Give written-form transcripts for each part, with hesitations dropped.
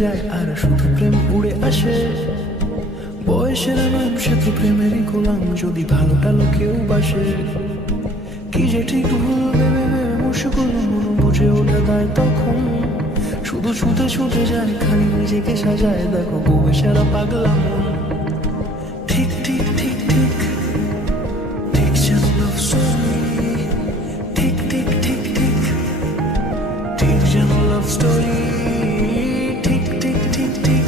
যায় আর শুধু প্রেম উড়ে আসে। বয়সের নাম সে তো প্রেমেরই গোলাম, যদি ভালো ভালো কেউ বাসে। কি যে ঠিক ভুল ভেবে ভেবে মুশকুল, মন বুঝে ওঠা দায় তখন। শুধু ছুটে ছুটে যায়, খালি নিজেকে সাজায়, দেখো বউয়ে সারা পাগলা মন। ঠিক ঠিক ঠিক ঠিক ঠিক যেন লাভ স্টোরি, ঠিক ঠিক ঠিক ঠিক ঠিক যেন লাভ স্টোরি, ঠিক ঠিক ঠিক ঠিক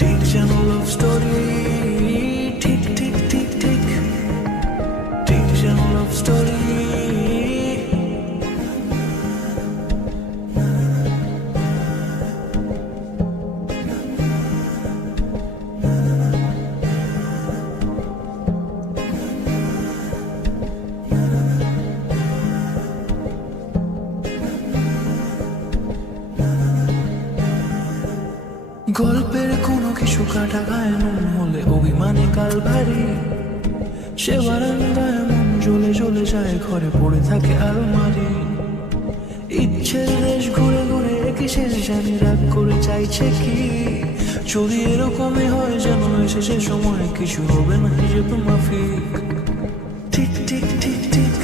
ঠিক যেন লাভ স্টোরি, ঠিক ঠিক ঠিক ঠিক ঠিক যেন লাভ স্টোরি। গল্পের কোনো কিছু কাটা গায়ে নুন হলে অভিমানে কাল ভারী। সে বারান্দায় মন জ্বলে জ্বলে যায়, ঘরে পড়ে থাকে আলমারি। ইচ্ছের দেশ ঘুরে ঘুরে একই শেষ জানি, রাগ করে চাইছে কি। যদি এরকমই হয় যেন এসে সে সময় কিছু হবে না হিসেবে মাফিক। ঠিক ঠিক ঠিক ঠিক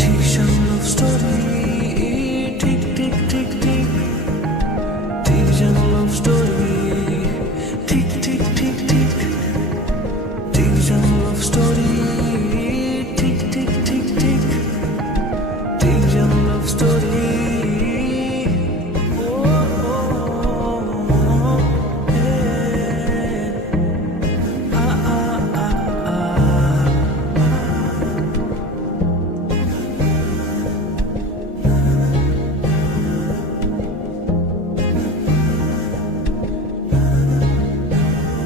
ঠিক যেন লাভ স্টোরি, ঠিক ঠিক ঠিক ঠিক ঠিক যেন লাভ স্টোরি, ঠিক ঠিক ঠিক ঠিক ঠিক যেন লাভ স্টোরি।